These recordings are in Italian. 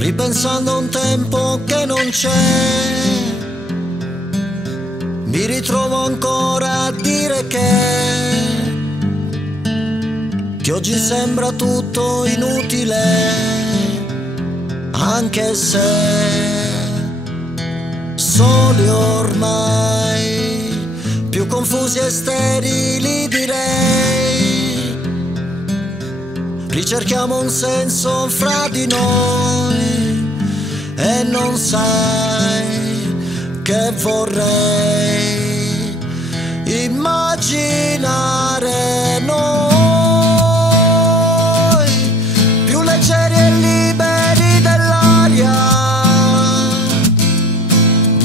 Ripensando a un tempo che non c'è, mi ritrovo ancora a dire che oggi sembra tutto inutile, anche se soli ormai, più confusi e sterili direi. Ricerchiamo un senso fra di noi e non sai che vorrei immaginare noi più leggeri e liberi dell'aria,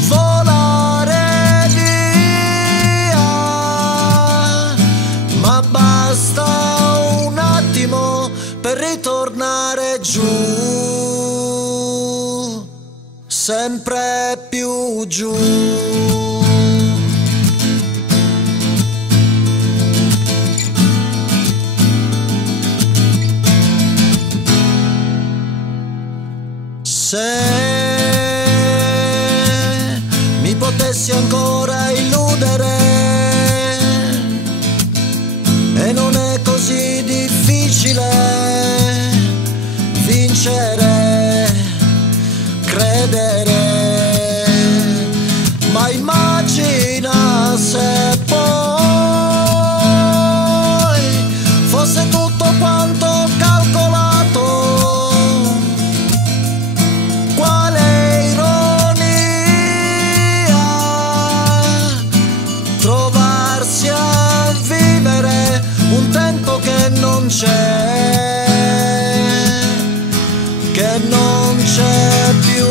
volare via, ma basta un attimo per ritornare giù, sempre più giù. Se mi potessi ancora illudere, e non è così difficile vincere, credere, ma immagina se poi fosse tutto quanto calcolato. Quale ironia trovarsi a vivere un tempo che non c'è più.